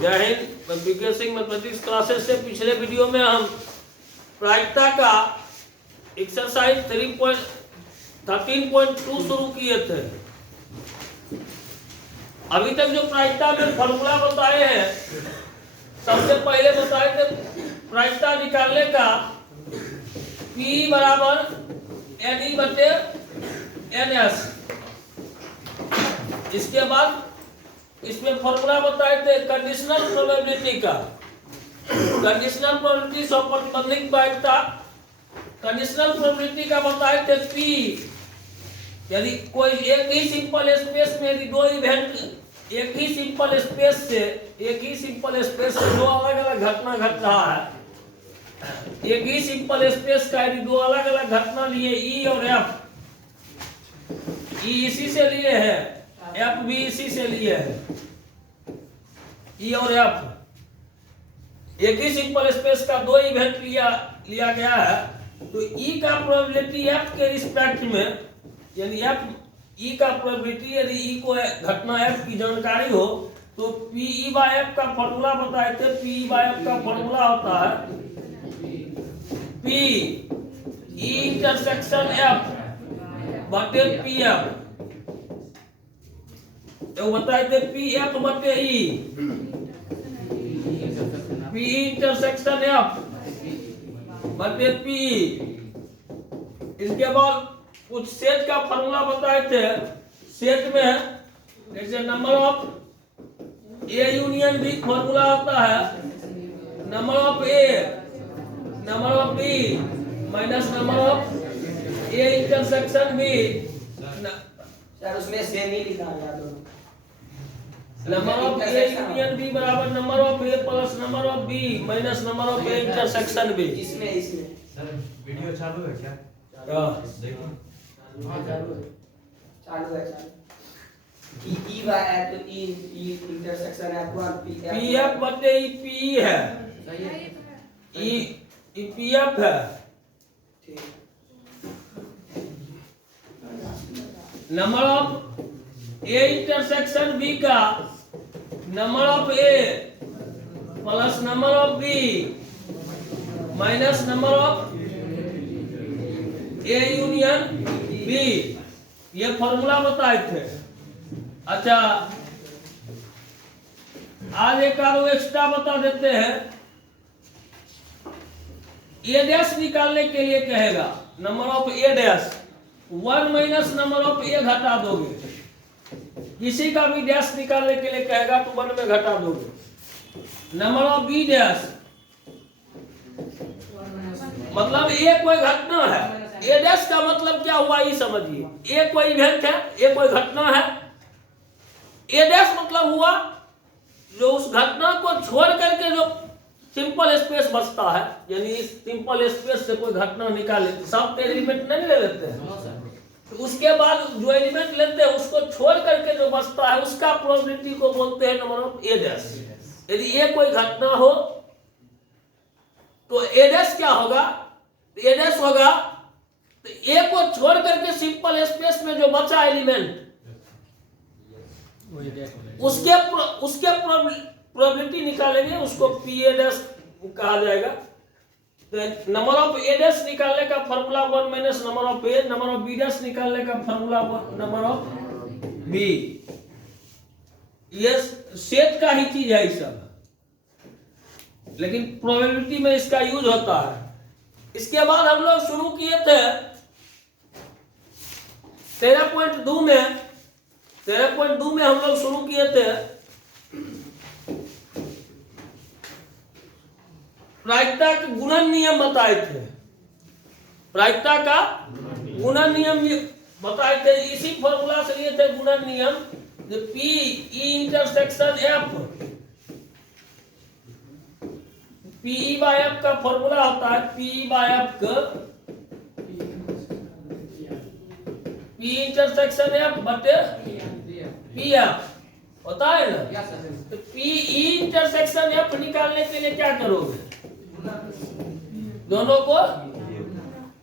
जय हिंद। मैं विके Singh mathematics classes से पिछले वीडियो में हम प्रायिकता का एक्सरसाइज 13.2 शुरू किए थे। अभी तक जो प्रायिकता में फॉर्मूला बताए हैं, सबसे पहले बताए थे प्रायिकता निकालने का P बराबर NE/NS। इसके बाद इसमें फॉर्मूला बताए थे कंडीशनल प्रोबेबिलिटी का। कंडीशनल प्रोबेबिलिटी ऑफ प्रतिबंधित प्रायिकता। कंडीशनल प्रोबेबिलिटी का बताए थे P, यदि कोई एक ही सिंपल स्पेस में यदि दो इवेंट एक ही सिंपल स्पेस से दो अलग अलग घटना घट रहा है, एक ही सिंपल स्पेस का यदि दो अलग अलग घटना लिए E और F, E इसी से लिए है, F भी इसी से लिए है, E और F एक ही सिंपल स्पेस का दो इवेंट लिया गया है, तो E का प्रोबेबिलिटी F के रिस्पेक्ट में, यानी E का प्रोबेबिलिटी यदि E को घटना F की जानकारी हो तो PE/F का फॉर्मूला बताए थे। PE/F का फॉर्मूला होता है P E इंटरसेक्शन F बटे PF। तो बताए थे PF बटे E, P इंटरसेक्शन F बटे PE। इसके बाद कुछ सेट का फॉर्मूला बताए थे। सेट में जैसे number of A union B formula होता है number of A number of B minus number of A intersection B। Sir उसमें सेम ही लिखा है दोनों। Number of A union B बराबर number of A plus number of B minus number of A intersection B। इसमें sir video चालू है क्या? देखो। हाँ चालू है। E बाय तो E इंटरसेक्शन F1 PF बटे E PE है, सही है। E PF है। ठीक। Number of A intersection B का number of A plus number of B minus number of A union B, ये फॉर्मूला बताए थे। अच्छा, आज एक और एक्स्ट्रा बता देते हैं। A डैश निकालने के लिए कहेगा number of A dash 1 minus number of A घटा दोगे। किसी का भी डैश निकालने के लिए कहेगा तो 1 में घटा दोगे। नंबर ऑफ B डैश मतलब A कोई घटना है। A डैश का मतलब क्या हुआ ये समझिए। A कोई इवेंट है, A कोई घटना है। A डैश मतलब हुआ जो उस घटना को छोड़ करके जो सिंपल स्पेस बचता है, यानी सिंपल स्पेस से कोई घटना निकाले तो सब एलिमेंट नहीं ले लेते हैं, तो उसके बाद जो एलिमेंट लेते हैं उसको छोड़ करके जो बचता है उसका प्रोबेबिलिटी को बोलते हैं नंबर ऑफ A डैश। यदि A कोई घटना हो तो A डैश क्या होगा? A डैश होगा तो A को छोड़ करके सिंपल स्पेस में जो बचा एलिमेंट उसके प्रोबेबिलिटी निकालेंगे, उसको PA डैश कहा जाएगा। तो नंबर ऑफ A डैश निकालने का formula 1 minus number of A, number of B dash निकालने का फॉर्मूला नंबर ऑफ B। ये सेट का ही चीज है ये सब, लेकिन प्रोबेबिलिटी में इसका यूज होता है। इसके बाद हम लोग शुरू किए थे 13.2 में हम लोग शुरू किए थे प्रायिकता का गुणन नियम बताए थे। प्रायिकता का गुणन नियम बताए थे। इसी फॉर्मूला से लिए थे गुणन नियम, जो P E intersection F PE/F का फॉर्मूला होता है PE/F का P इंटरसेक्शन F बटे PF होता है ना। तो PE इंटरसेक्शन F निकालने के लिए क्या करोगे? दोनों को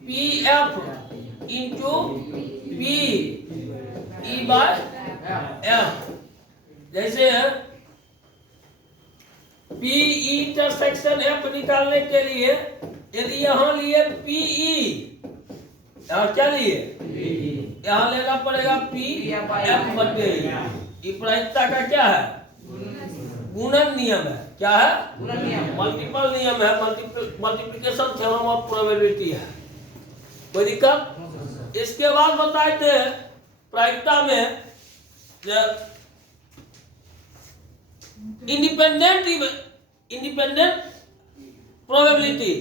PF इंटू PE/F जैसे पी इंटरसेक्शन एफ निकालने के लिए यदि यहाँ लिए पीई, यहाँ क्या लिए, यहाँ लेना पड़ेगा पी एफ बटे ई। प्रायिकता का क्या है, गुणन नियम है। क्या है, मल्टीपल नियम है, मल्टीप्लिकेशन थ्योरम ऑफ प्रोबेबिलिटी है। कोई दिक्कत। इसके बाद बताए थे प्रायिकता में इंडिपेंडेंट प्रोबेबिलिटी,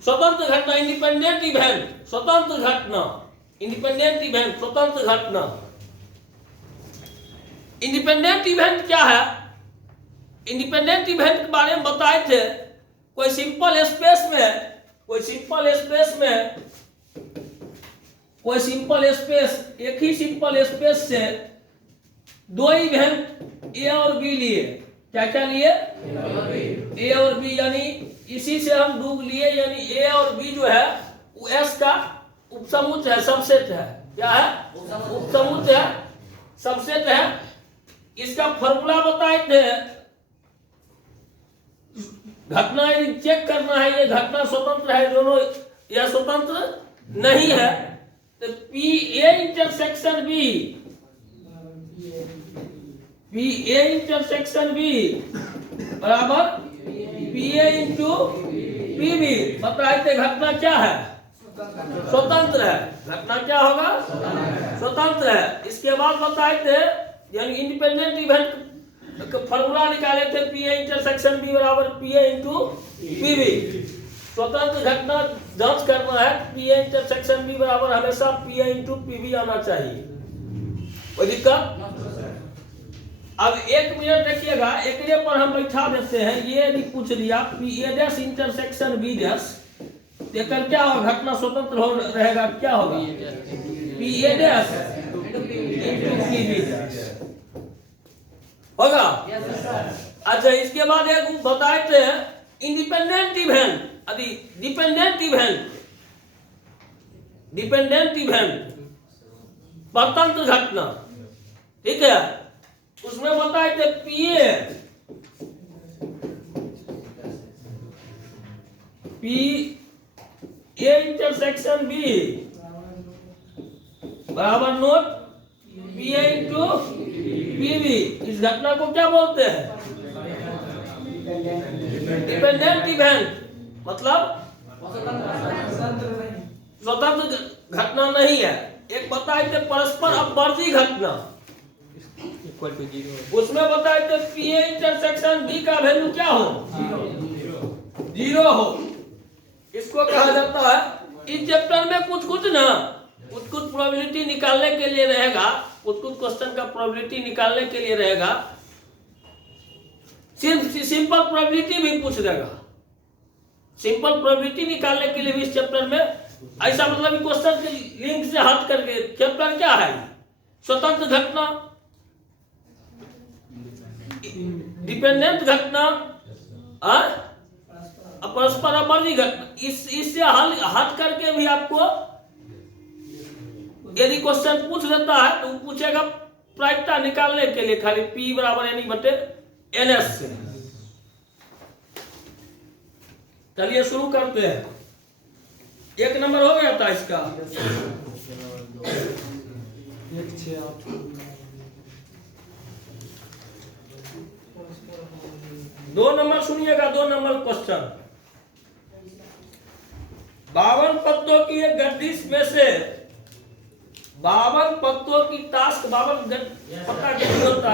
स्वतंत्र घटना, इंडिपेंडेंट इवेंट स्वतंत्र घटना, इंडिपेंडेंट इवेंट स्वतंत्र घटना। इंडिपेंडेंट इवेंट क्या है, इंडिपेंडेंट इवेंट के बारे में बताए थे। कोई सिंपल स्पेस में एक ही सिंपल स्पेस से दो इवेंट ए और बी लिए। क्या क्या लिए, ए और बी, यानी इसी से हम डूब लिए, यानी ए और बी जो है वो एस का उपसमुच्चय है, सबसेट है। क्या है, उपसमुच्चय है, सबसेट है। इसका फॉर्मूला बताए थे। घटना यदि चेक करना है ये घटना स्वतंत्र है दोनों या स्वतंत्र नहीं है, तो पी ए इंटरसेक्शन बी बराबर P A into P B. बताए थे घटना क्या है, स्वतंत्र है। घटना क्या होगा, स्वतंत्र है। इसके बाद बताए थे यानी इंडिपेंडेंट इवेंट फॉर्मूला निकाले थे, पी ए इंटरसेक्शन बी बराबर P A into P B. स्वतंत्र घटना जांच करना है, पी ए इंटरसेक्शन बी बराबर हमेशा P A into P B आना चाहिए। कोई दिक्कत। अब 1 मिनट रखिएगा, एक पर हम बैठा देते हैं। ये यदि पूछ दिया P A dash intersection B dash, देखकर क्या होगा, घटना स्वतंत्र हो रहेगा। क्या होगा, P A dash into P B dash होगा। अच्छा, इसके बाद एक बताए थे इंडिपेंडेंट इवेंट, अभी डिपेंडेंट इवेंट स्वतंत्र घटना, ठीक है। उसमें बताए थे पी ए इंटरसेक्शन बी बराबर not P A into P B. इस घटना को क्या बोलते हैं, डिपेंडेंट इवेंट, मतलब स्वतंत्र घटना नहीं है। एक बताए थे परस्पर अपवर्ती घटना, उसमें बताए थे पी ए इंटरसेक्शन बी का वैल्यू क्या हो, 0 हो। इसको कहा जाता है। इस चैप्टर में कुछ प्रोबेबिलिटी निकालने के लिए रहेगा, कुछ क्वेश्चन का प्रोबेबिलिटी निकालने के लिए रहेगा। सिर्फ सिंपल प्रोबेबिलिटी भी पूछ देगा। सिंपल प्रोबेबिलिटी निकालने के लिए भी इस चैप्टर में ऐसा, मतलब क्वेश्चन के लिंक से हट करके चैप्टर क्या है, स्वतंत्र घटना, डिपेंडेंट घटना, परस्पर अपवर्ती घटना। इससे हट करके भी आपको यदि क्वेश्चन पूछ देता है तो पूछेगा प्रायिकता निकालने के लिए खाली P बराबर यानी बटे NS से। चलिए शुरू करते हैं। 1 नंबर हो गया था इसका। 2 नंबर सुनिएगा, 2 नंबर क्वेश्चन। 52 पत्तों की एक गर्दिश में से 52 पत्तों की टास्क 52 पत्ता गड्डी होता,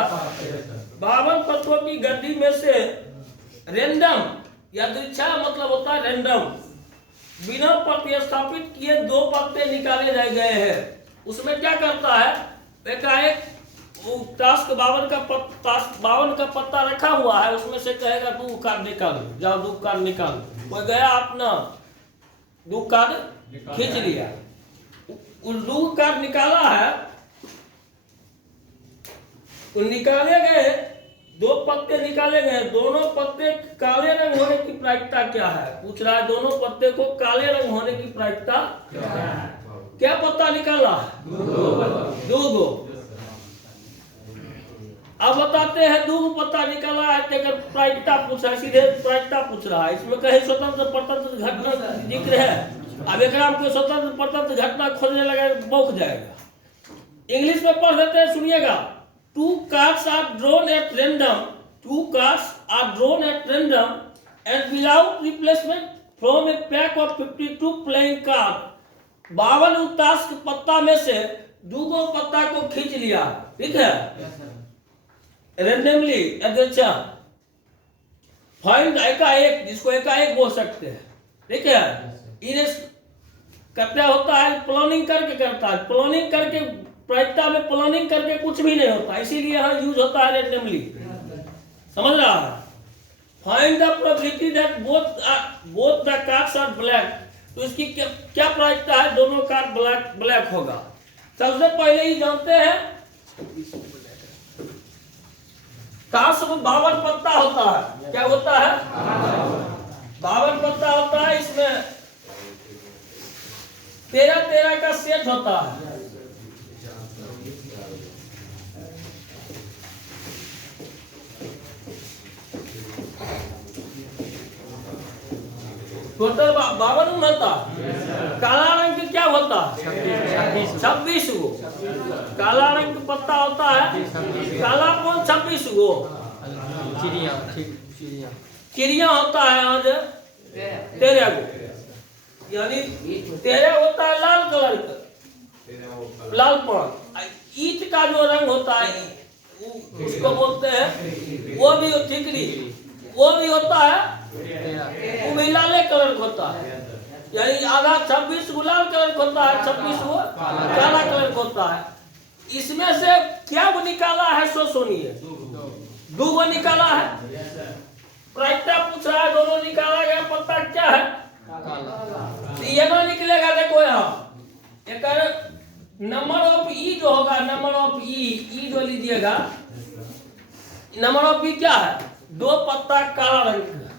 52 पत्तों की गड्डी में से रेंडम या दृच्छा मतलब होता है रेंडम, बिना प्रतिस्थापित किए 2 पत्ते निकाले गए हैं। उसमें क्या करता है, एकाएक वो टास्क 52 का पत्ता रखा हुआ है, उसमें से कहेगा 2 कार्ड निकालो, जाओ 2 कार्ड निकालो। कोई गया अपना 2 कार्ड खींच लिया, उस 2 कार्ड निकाला है, तो निकाले गए 2 पत्ते निकाले गए। दोनों पत्ते काले रंग होने की प्रायिकता क्या है, पूछ रहा है। दोनों पत्ते को काले रंग होने की प्रायिकता क्या पत्ता निकाला है, 2। अब बताते हैं दो पत्ता निकाला है, अगर प्रायिकता पूछ रहा है, सीधे प्रायिकता पूछ रहा है, इसमें कहीं स्वतंत्र परतंत्र घटना जिक्र है। अब एक को स्वतंत्र परतंत्र घटना खोजने लगा बौक जाएगा। इंग्लिश में पढ़ देते हैं, सुनिएगा। 2 cards are drawn at random. 2 cards are drawn at random and without replacement from a pack of 52 playing cards. 52 उताश के पत्ता में से 2 पत्ता को खींच लिया, ठीक है, रेंडमली। अच्छा, फाइंड एकाएक, जिसको एकाएक बोल सकते हैं, ठीक है। इरेस क्या होता है, प्लानिंग करके करता है, प्लानिंग करके प्रायिकता में प्लानिंग करके कुछ भी नहीं होता, इसीलिए यहाँ यूज होता है रेंडमली। समझ रहा है? Find the probability that both the cards are black. तो इसकी क्या प्रायिकता है, दोनों कार्ड ब्लैक होगा। सबसे पहले ही जानते हैं ताश में 52 पत्ता होता है। क्या होता है? 52 पत्ता होता है। इसमें 13 का सेट होता है। टोटल 52 होता है। काला रंग का क्या होता है? 26 गो काला रंग का पत्ता होता है। काला कौन? 26 गो चिड़िया होता है। आज 13 गो, यानी 13 होता है लाल कलर का, लाल पान। ईट का जो रंग होता है उसको बोलते हैं, वो भी ठिकरी, वो भी होता है, वो भी लाले कलर का होता है। यानी आधा 26 गो लाल कलर का होता है, 26 गो काला कलर का होता है। इसमें से क्या वो निकाला है, सो सुनिए। 2 गो निकाला है। प्रायिकता पूछ रहा है, दोनों निकाला गया, पत्ता क्या है? ये ना निकलेगा। देखो यहाँ एक नंबर ऑफ ई जो होगा, नंबर ऑफ ई जो लीजिएगा, नंबर ऑफ ई क्या है? 2 पत्ता काला रंग का।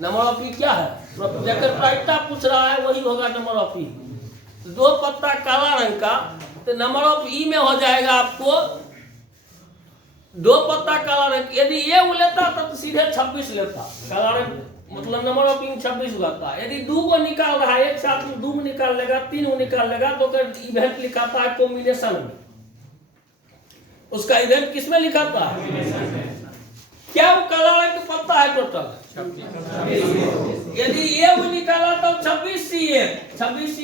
नंबर ऑफ ई क्या है? जब प्रायिकता पूछ रहा है वही होगा नंबर ऑफ ई। 2 पत्ता काला रंग का, तो नंबर ऑफ ई में हो जाएगा आपको 2 पत्ता काला रंग। यदि ये वो लेता तो सीधे 26 लेता। काला रंग मतलब नंबर ऑफ ई 26 होता है। यदि 2 को निकाल रहा है, एक साथ में 2 निकाल लेगा, 3 को निकाल लेगा, तो इवेंट लिखाता है कॉम्बिनेशन में। उसका इवेंट किसमें लिखाता है? क्या वो काला रंग का पत्ता है टोटल? यदि ये वो निकाला तो 26 सी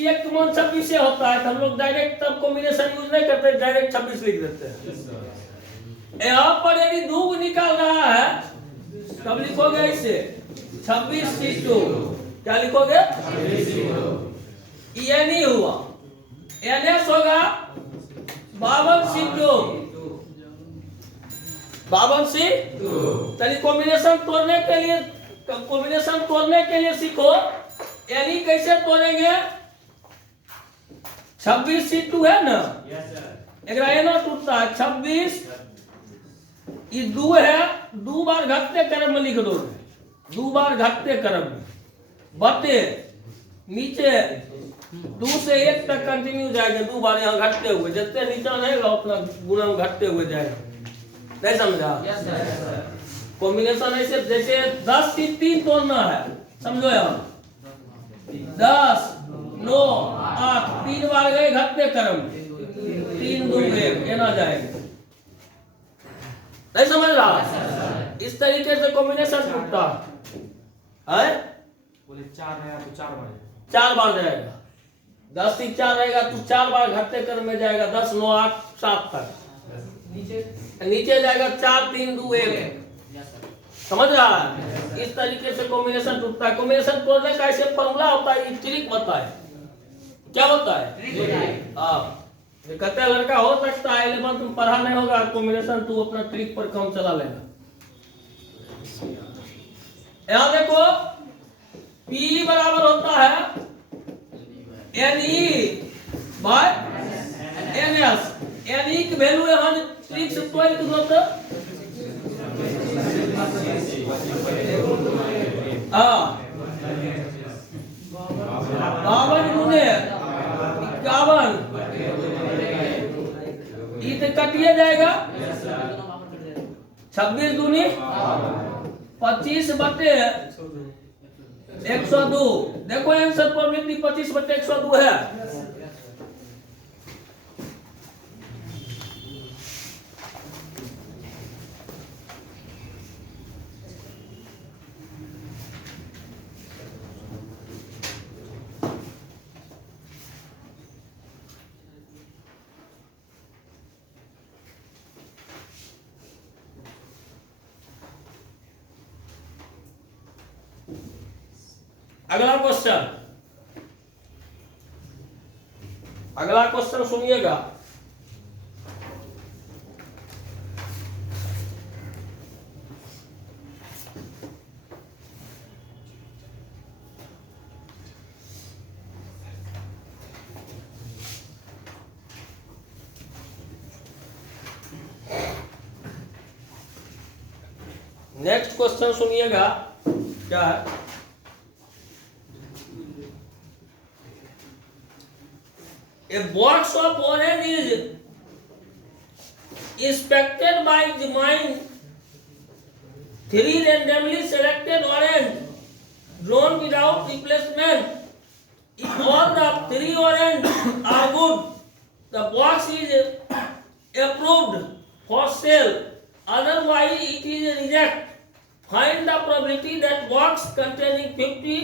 1 कौन 26 से होता है। तो हम लोग डायरेक्ट तब कॉम्बिनेशन यूज नहीं करते, डायरेक्ट 26 लिख देते हैं। यहाँ पर यदि 2 को निकाल रहा है, तब लिखोगे इसे 26C2। क्या लिखोगे? ये नहीं हुआ, NS होगा 52C2। 52C2। चलिए कॉम्बिनेशन तोड़ने के लिए सीखो। यानी कैसे तोड़ेंगे? 26C2 है ना, एक ना टूटता है 26। ये 2 है, 2 बार घटते क्रम में लिख दोगे, 2 बार घटते क्रम में, बटे नीचे 2 से 1 तक कंटिन्यू जाएगा। 2 बार यहाँ घटते हुए, जितने नीचा रहेगा उतना गुना में घटते हुए जाएगा। नहीं समझा? कॉम्बिनेशन ऐसे जैसे 10 से 3 तोड़ना है, समझो यहाँ 10 9 8 3 बार गए घटते क्रम, 3 2 1 ये ना जाएगा। नहीं समझ रहा? इस तरीके से कॉम्बिनेशन टूटता है। बोले 4 रहेगा तो 4 बार 4 बार जाएगा। 10 से 4 रहेगा तो 4 बार घटते क्रम में जाएगा, 10 9 8 7 तक। नीचे जाएगा 4 3 2 1। समझ रहा है? इस तरीके से कॉम्बिनेशन टूटता है। कॉम्बिनेशन तोड़ने का ऐसे फॉर्मूला होता है, ट्रिक बताए। क्या बताए? कहते हैं लड़का हो सकता है 11th में पढ़ा नहीं होगा कॉम्बिनेशन, तू अपना ट्रिक पर काम चला लेगा। यहाँ देखो P बराबर होता है NE बाय NS। NE की वैल्यू यहाँ ट्रिक से तोड़ के दो तो बावन गुने 51 ये तो कटिए जाएगा। 26 दूनी 25/102। देखो आंसर प्रोबेबिलिटी 25/102 है। अगला क्वेश्चन सुनिएगा। नेक्स्ट क्वेश्चन सुनिएगा क्या है। A box of orange is inspected by examining 3 randomly selected orange drawn without replacement. If all the 3 orange are good, the box is approved for sale. Otherwise, it is rejected. Find the probability that box containing 50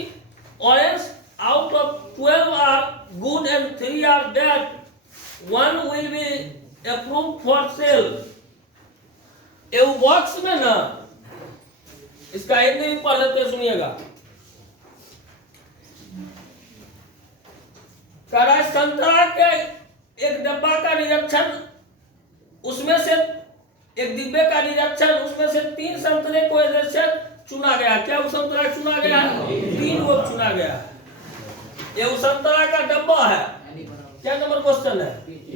orange out of 12 are good and 3 are bad. One will be approved for sale. ये box में ना, इसका एक भी पढ़ लेते सुनिएगा। कड़ा संतरा के एक डब्बा का निरीक्षण, उसमें से एक डिब्बे का निरीक्षण, उसमें से 3 संतरे को ऐसे चुना गया। क्या वो संतरा चुना गया? 3 को चुना गया। ये वो संतरा का डब्बा है। क्या नंबर क्वेश्चन है?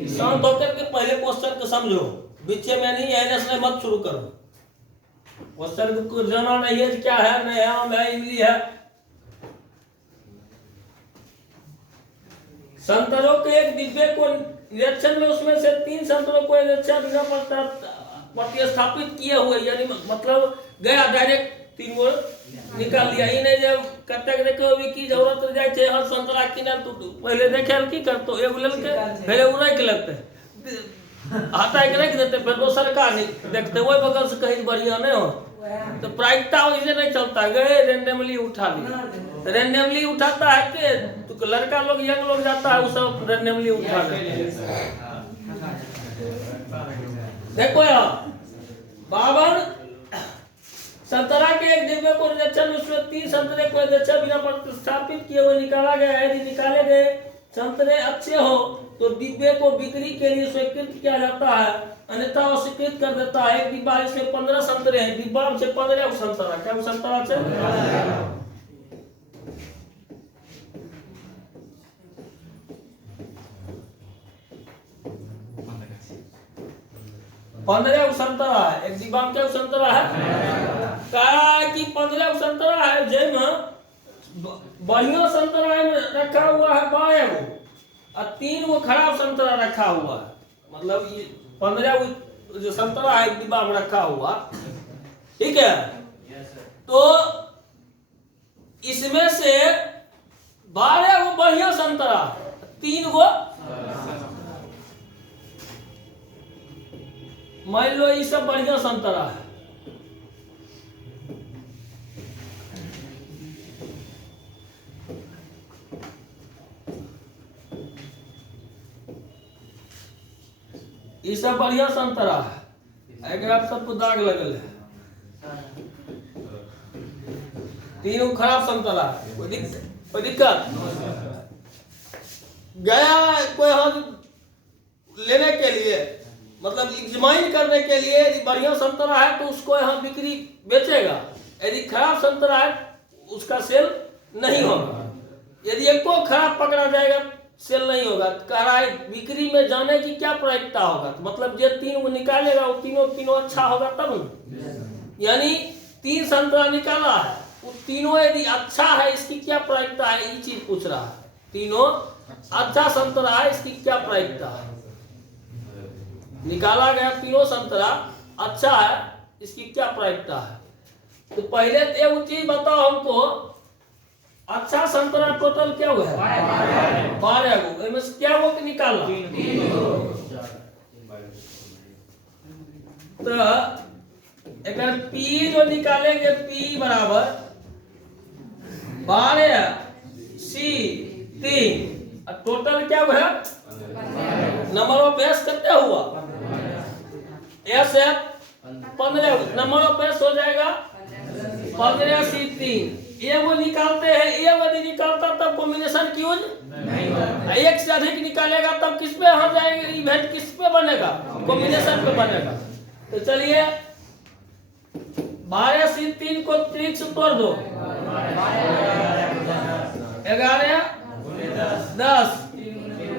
शांत होकर के पहले क्वेश्चन को समझो, बीच में नहीं है इसलिए मत शुरू करो। क्वेश्चन को जाना नहीं है क्या है, नहीं आम है, इमली है। संतरों के एक डिब्बे को निरीक्षण में उसमें से 3 संतरों को बिना प्रतिस्थापित किए हुए, यानी मतलब गया डायरेक्ट 3 को निकाल लिया। ही नहीं जब करते देखो भी की जरूरत रह जाए हर संतरा किनल तू पहले देखे की करतो एगो लेल के पहले उड़ै के लगते हटा के रख देते, फिर दोसर का नहीं देखते वही बगल से कहीं बढ़िया नहीं हो। तो प्रायिकता वैसे नहीं चलता, गए रेंडमली उठा लिया। रेंडमली उठाता है कि तो लड़का लोग यंग लोग जाता है वो सब रेंडमली उठा लेते। देखो यार 52 संतरा के एक डिब्बे को निरीक्षण, उसमें 3 संतरे को निरीक्षण बिना प्रतिस्थापित किए हुए निकाला गया है। यदि निकाले गए संतरे अच्छे हो तो डिब्बे को बिक्री के लिए स्वीकृत किया जाता है, अन्यथा अस्वीकृत कर देता है। एक डिब्बा इसमें 15 संतरे हैं, डिब्बा से 15 संतरा। क्या वो संतरा से 15 संतरा है। एक डिब्बा में क्या संतरा है? कहा कि 15 संतरा है, जैमें बढ़िया संतरा में रखा हुआ है 12 गो और 3 गो खराब संतरा रखा हुआ है। मतलब ये 15 जो संतरा है डिब्बा में रखा हुआ, ठीक है। तो इसमें से 12 गो बढ़िया संतरा, 3 गो मान लो ये सब बढ़िया संतरा है। ये सब बढ़िया संतरा है, अगर आप सबको दाग लगल है। 3 गो खराब संतरा है, कोई दिक्कत गया कोई हम लेने के लिए, मतलब एग्जामिन करने के लिए। यदि बढ़िया संतरा है तो उसको यहाँ बिक्री बेचेगा, यदि खराब संतरा है उसका सेल नहीं होगा। यदि एक को खराब पकड़ा जाएगा सेल नहीं होगा। कह रहा है बिक्री में जाने की क्या प्रायिकता होगा, तो मतलब जो 3 को निकालेगा वो तीनों अच्छा होगा तब न। यानी 3 संतरा निकाला है, वो तीनों यदि अच्छा है इसकी क्या प्रायिकता है, ये चीज पूछ रहा है। तीनों अच्छा संतरा है, इसकी क्या प्रायिकता है। निकाला गया 3 संतरा अच्छा है, इसकी क्या प्रायिकता है? तो पहले तो ये चीज बताओ हमको, अच्छा संतरा टोटल क्या हुआ है? 12 गो। इसमें से क्या वो निकालना? तो अगर P जो निकालेंगे, P बराबर 12C3 और टोटल क्या हुआ है? नंबर ऑफ बेस कितना हुआ? एस है 15। नंबर ऑफ बेस हो जाएगा 15C3। ये वो निकालते हैं, ये वो नहीं निकालता तब कॉम्बिनेशन की यूज नहीं होगा। एक से अधिक निकालेगा तब किस पे आ जाएगा? इवेंट किस पे बनेगा? कॉम्बिनेशन पे बनेगा। तो चलिए 12C3 को 3 से तोड़ दो, 11 10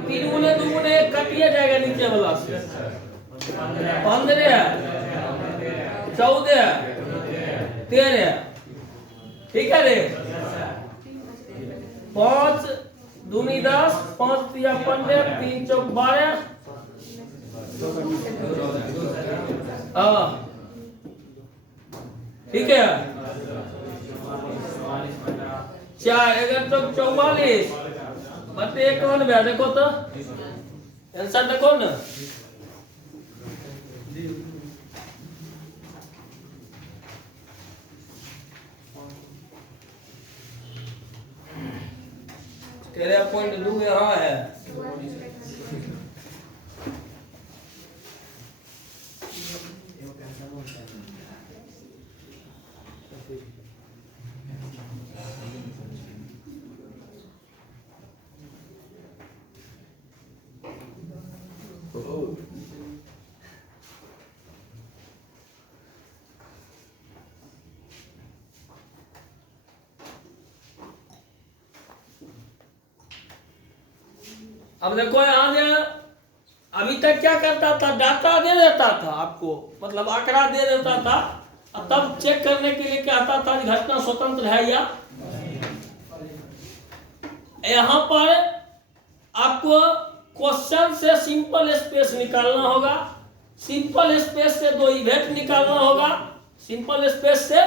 3 गुने 2 गुने 1 कटिए जाएगा नीचे वाला से। 15 14 13 ठीक है रे। 5 दूनी 10 5 तिया 15 3 चौक 12 ठीक है। 4 11 चौक 44 बटे 91। देखो तो आंसर देखो ना। तेरा पॉइंट 2 यहाँ है। अब देखो यहाँ से अभी तक क्या करता था? डाटा दे देता था आपको, मतलब आंकड़ा दे देता था, और तब चेक करने के लिए क्या आता था घटना स्वतंत्र है या। यहाँ पर आपको क्वेश्चन से सिंपल स्पेस निकालना होगा, सिंपल स्पेस से 2 इवेंट निकालना होगा, सिंपल स्पेस से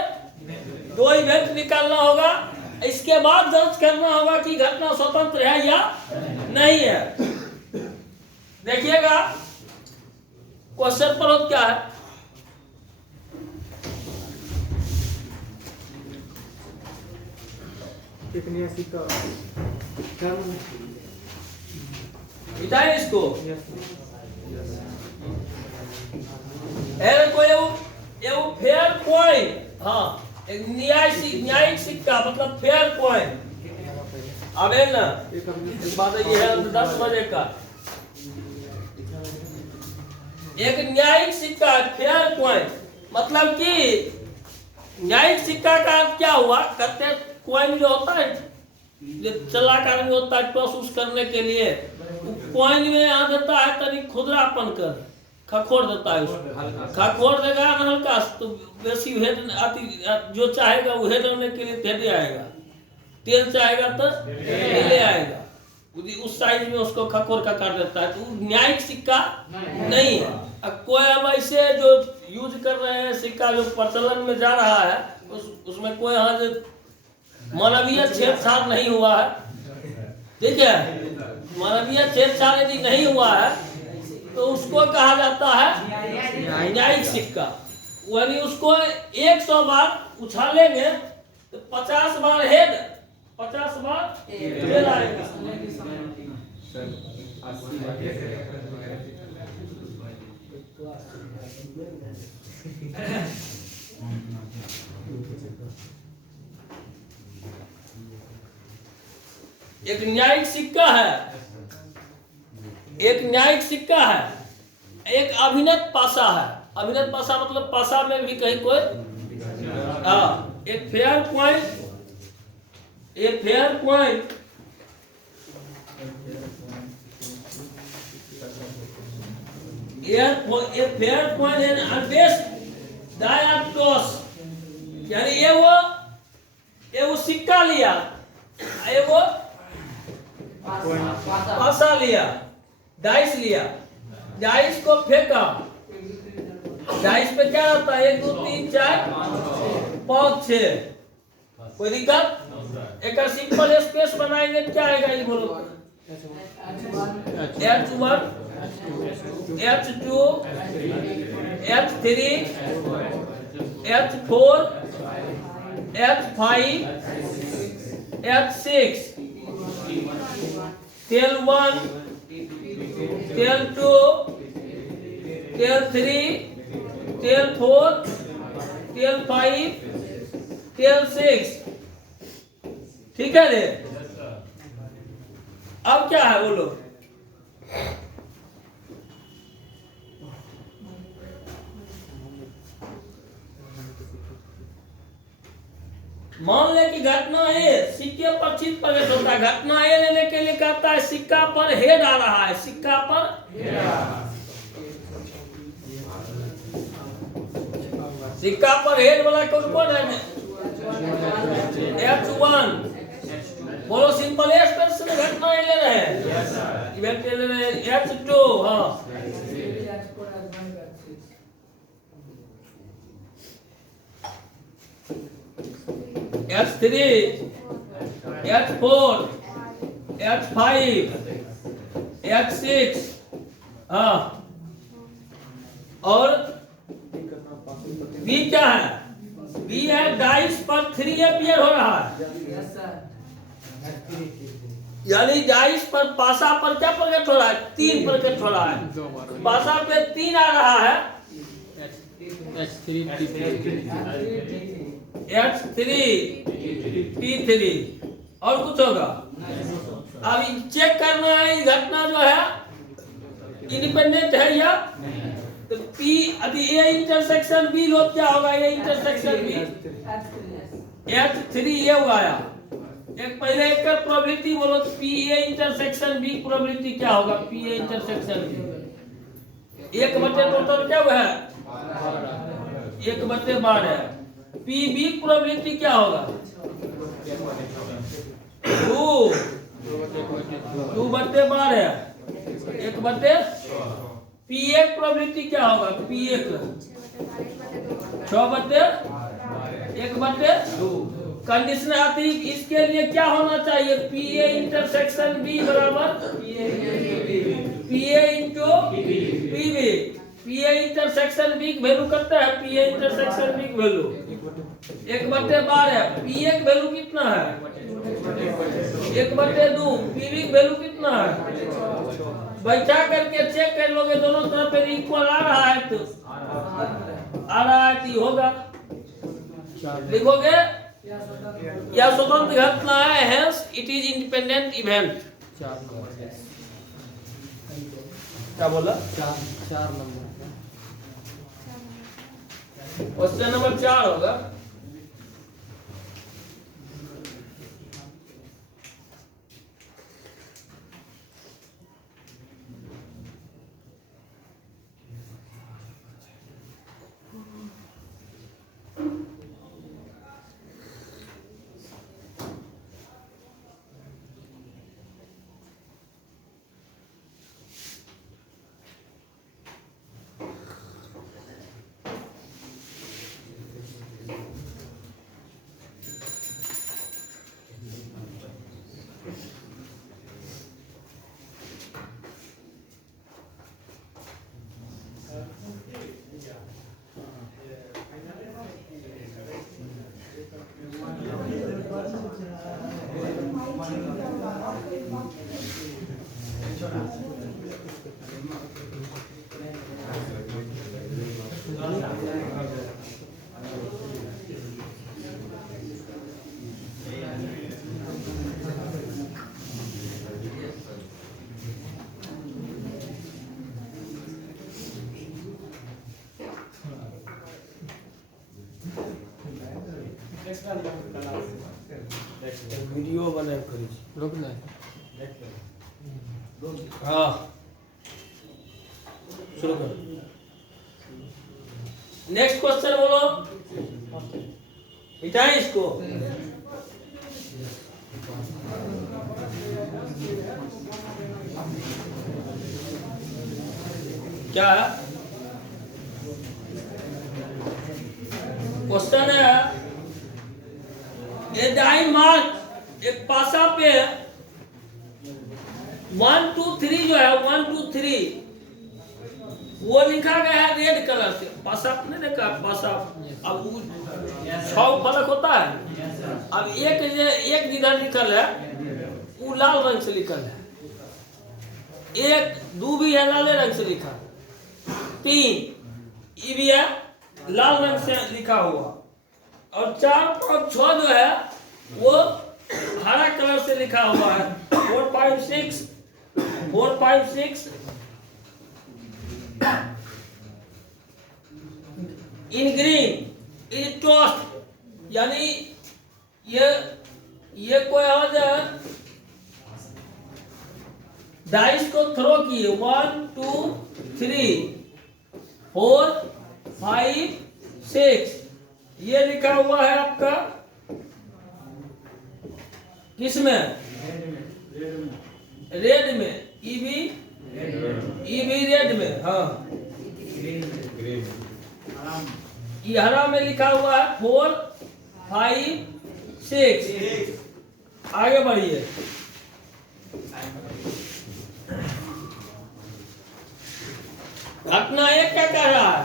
2 इवेंट निकालना होगा। इसके बाद जांच करना होगा कि घटना स्वतंत्र है या नहीं है। देखिएगा क्वेश्चन पर क्या है। बताइए इसको। एगो फेयर कॉइन, हाँ एक न्यायिक सिक्का मतलब फेयर कॉइन। अब है ना इस बात ये है 10 बजे का एक न्यायिक सिक्का फेयर कॉइन, मतलब कि न्यायिक सिक्का का क्या हुआ? कहते हैं कॉइन जो होता है जो चलाकार में होता है टॉस उस करने के लिए, कॉइन में आ देता है तनिक खुदरापन कर खखोर देता है उसको, खखोर देगा ना हल्का तो बेसी हेड आती, जो चाहेगा वो हेड होने के लिए हेड आएगा, तेल चाहेगा तो तेल आएगा, उस साइज में उसको खखोर का काट देता है। तो न्यायिक सिक्का नहीं है। अब कोई अब ऐसे जो यूज कर रहे हैं सिक्का जो प्रचलन में जा रहा है उसमें कोई हाँ मानवीय छेड़छाड़ नहीं हुआ है, ठीक है, मानवीय छेड़छाड़ यदि नहीं हुआ है तो उसको कहा जाता है न्यायिक सिक्का। यानी उसको 100 बार उछालेंगे तो 50 बार हेड 50 बार टेल आएगा। एक न्यायिक सिक्का है, एक न्यायिक सिक्का है, एक अभिनत पासा है। अभिनत पासा मतलब पासा में भी कहीं कोई एक फेयर कॉइन, एक फेयर कॉइन एक फेयर कॉइन है अनबेस डायटोस, यानी ये वो सिक्का लिया, ये वो पासा लिया, डाइस लिया, डाइस को फेंका, डाइस पे क्या रहता है? 1 2 3 4 5 6। कोई दिक्कत? एक सिंपल स्पेस बनाएंगे क्या आएगा ये बोलो? H1 H2 H3 H4 H5 H6 tail 1 tail 2 tail 3 tail 4 tail 5 tail 6। ठीक है रे? अब क्या है बोलो? मान ले कि घटना ए सिक्के पर चित प्रकट होता है। घटना ए लेने के लिए कहता है सिक्का पर हेड आ रहा है, सिक्का पर हेड आ रहा है। सिक्का पर हेड वाला कौन है? H1। बोलो सिंपल एक्सप्रेस में घटना ले रहे हैं, इवेंट ले रहे हैं। H2 हाँ H3 H4 H5 H6 हाँ। और B क्या है? B है डाइस पर 3 एम्पियर हो रहा है। यानी डाइस पर पासा पर क्या प्रकट हो रहा है? 3 प्रकट हो रहा है। पासा पे 3 आ रहा है। H3 P3 और कुछ होगा? अब चेक करना है ये घटना जो है इंडिपेंडेंट है या तो P अभी A इंटरसेक्शन B लो क्या होगा? A इंटरसेक्शन B H3 ये उगाया। एक पहले एक का प्रोबेबिलिटी बोलो तो PA इंटरसेक्शन B प्रोबेबिलिटी क्या होगा? PA इंटरसेक्शन B 1/टोटल क्या हुआ है? 1/12 है। PB प्रोबेबिलिटी क्या होगा? 2/12 है। 1/6 PA प्रोबेबिलिटी क्या होगा? PA 6/1/2 कंडीशन आती इसके लिए क्या होना चाहिए? PA इंटरसेक्शन B बराबर PA into PB। PA intersection B की वैल्यू करता है PA इंटरसेक्शन B की वैल्यू 1/12 है। PA की वैल्यू कितना है? 1/2। PB की वैल्यू कितना है? बैठा करके चेक कर लोगे दोनों तरफ इक्वल आ रहा है तो होगा। लिखोगे या स्वतंत्र घटना है, hence it is independent event. क्या बोला? 4 नंबर क्वेश्चन नंबर 4 होगा। वीडियो बना करी रुकना हाँ शुरू कर। नेक्स्ट क्वेश्चन बोलो, मिटाएं इसको। क्या है? ये दाई मार्क एक पासा पे 1 2 3 जो है 1 2 3 वो लिखा गया है रेड कलर से। पासा आपने देखा पासा। अब वो 6 फलक होता है। अब एक जिधर लिखल है वो लाल रंग से लिखल है, एक दो भी है लाल रंग से लिखा, 3 ये भी है लाल रंग से लिखा हुआ, और 4 और 6 जो है वो हरा कलर से लिखा हुआ है। 4 5 6 4 5 6 इन ग्रीन इज टॉस्ट, यानी ये कोई और डाइस को थ्रो किए 1 2 3 4 5 6 ये लिखा हुआ है आपका किसमें? रेड में। ई भी रेड में। हाँ ये हरा में लिखा हुआ है 4 5 6। आगे बढ़िए। घटना एक क्या कह रहा है?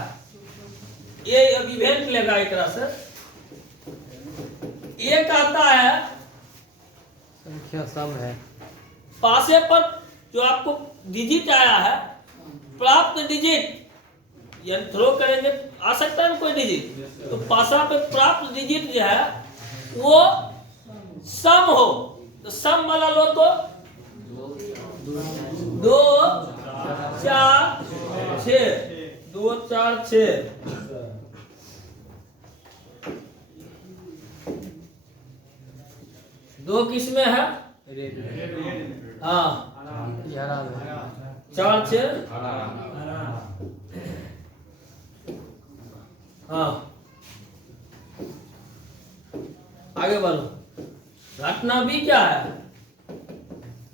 ये अब इवेंट लेगा एक तरह से। ये कहता है संख्या सम है, पासे पर जो आपको डिजिट आया है, प्राप्त डिजिट यानी थ्रो करेंगे आ सकता है ना कोई डिजिट, तो पासा पे प्राप्त डिजिट जो है वो सम हो, तो सम वाला लो तो 2 4 6 2 4 6 2 किस में है? हाँ 11 में, 4 6 हाँ आगे बढ़ो। घटना भी क्या है?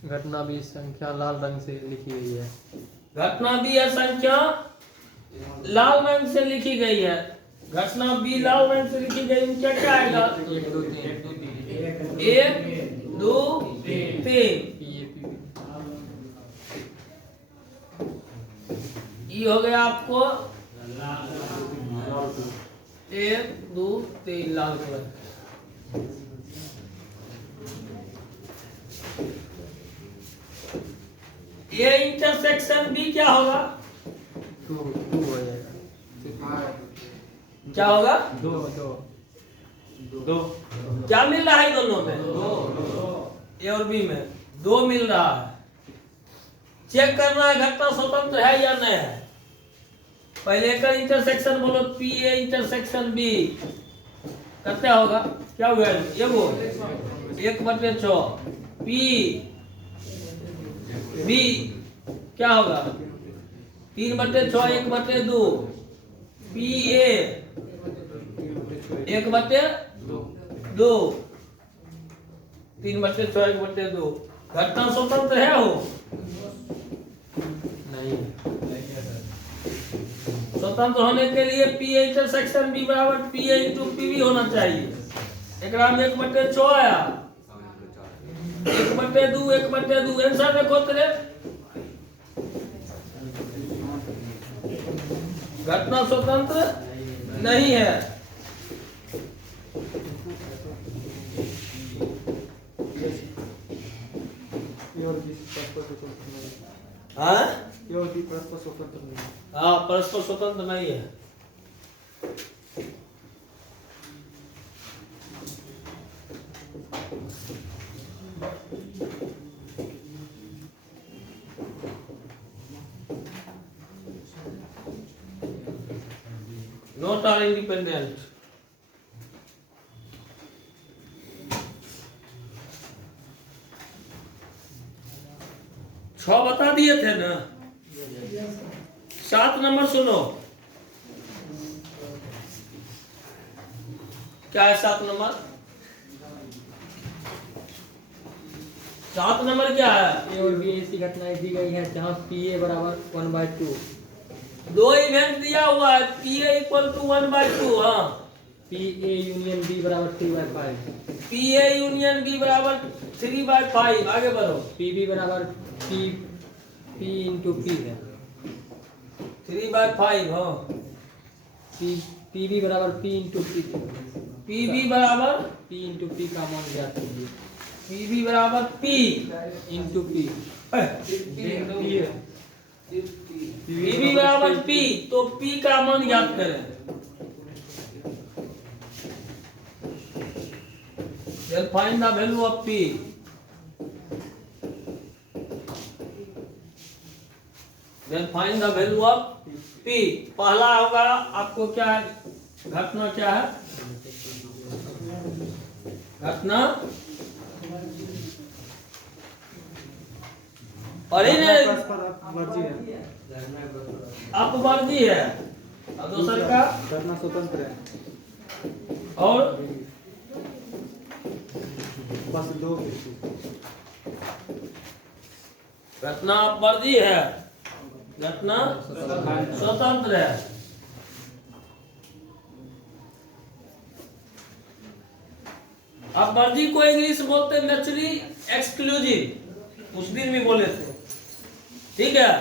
घटना भी संख्या लाल रंग से लिखी गई है। घटना भी है संख्या लाल रंग से लिखी गई है। घटना भी लाल रंग से लिखी गई, क्या क्या आएगा? 1 2 3 1 2 3 ये हो गया आपको 1 2 3 लाल कलर। ये इंटरसेक्शन भी क्या होगा? 2 हो जाएगा। क्या होगा? 2 2 क्या मिल रहा है दोनों में? ए और बी में 2 मिल रहा है। चेक करना है घटना स्वतंत्र है या नहीं है। पहले का इंटरसेक्शन बोलो, पी ए इंटरसेक्शन बी करते होगा। क्या हुआ? ये वो 1/6 पी बी क्या होगा? 3/6 1/2 पी ए 1/2 3/6 1/2। घटना स्वतंत्र है हो? नहीं, स्वतंत्र होने के लिए पी ए इंटरसेक्शन बी बराबर P A into P B होना चाहिए। एक में 1/6 आया, 1/2 1/2 आंसर देखो तेरे। घटना स्वतंत्र नहीं है। हाँ हाँ परस्पर स्वतंत्र नहीं है। Not are independent. छह बता दिए थे ना। 7 नंबर सुनो, क्या है 7 नंबर? 7 नंबर क्या है? ए और बी ऐसी घटनाएं दी गई है जहाँ पी ए बराबर 1/2, 2 इवेंट दिया हुआ है, पी ए इक्वल टू 1/2। हाँ पी ए यूनियन बी बराबर 3/5। पी ए यूनियन बी बराबर 3/5। आगे बढ़ो। पी बी बराबर पी पी इंटू पी है। 3/5। हाँ, पी पी बी बराबर P into P. P B बराबर पी इंटू पी का मान ज्ञात कीजिए। पी बी बराबर P into P. P B बराबर पी, तो पी का मान ज्ञात करें। Then find the value of P. Then find the value of P. पहला होगा आपको क्या है? घटना क्या है? घटना अरे ने अपवर्जी है और दूसर का घटना स्वतंत्र है और बस दो। घटना अपवर्जी है, घटना स्वतंत्र है। अपवर्जी को इंग्लिश बोलते हैं नेचुरली एक्सक्लूसिव, उस दिन भी बोले थे। ठीक है,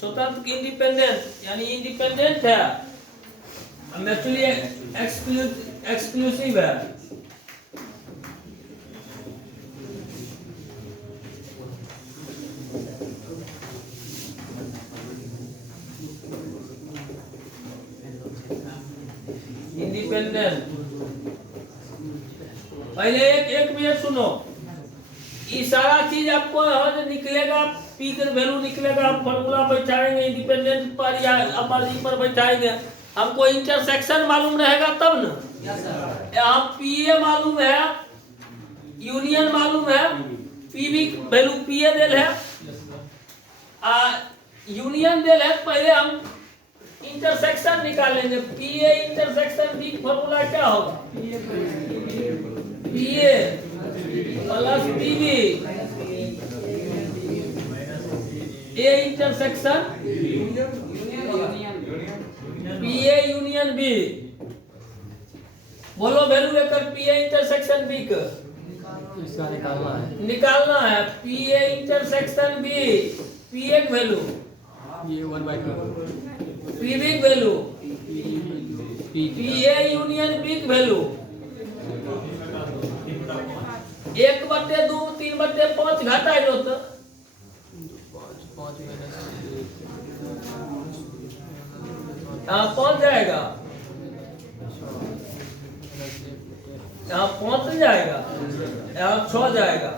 स्वतंत्र इंडिपेंडेंट यानी इंडिपेंडेंट है, नेचुरली एक्सक्लूसिव है। इंडिपेंडेंट। पहले एक मिनट सुनो, ये सारा चीज आपको यहाँ निकलेगा, पी का वैल्यू निकलेगा, आप फॉर्मूला बैठाएंगे इंडिपेंडेंट पर या अपवर्जी पर बैठाएंगे। हमको इंटरसेक्शन मालूम रहेगा तब ना। यहाँ पी ए मालूम है, यूनियन मालूम है, P B value P A देल है, यूनियन देल है। पहले हम इंटरसेक्शन निकालेंगे। P A intersection B formula क्या होगा? P A plus P B A intersection P A union B. बोलो वैल्यू लेकर पी ए इंटरसेक्शन बी का इसका निकालना है। P A intersection B, P A value, ये 1/2 P B value, P P A union B value 1/2 3/5 घटाई लो तो 5 यहाँ पहुंच जाएगा, यहाँ पहुंच जाएगा, यहाँ 6 जाएगा,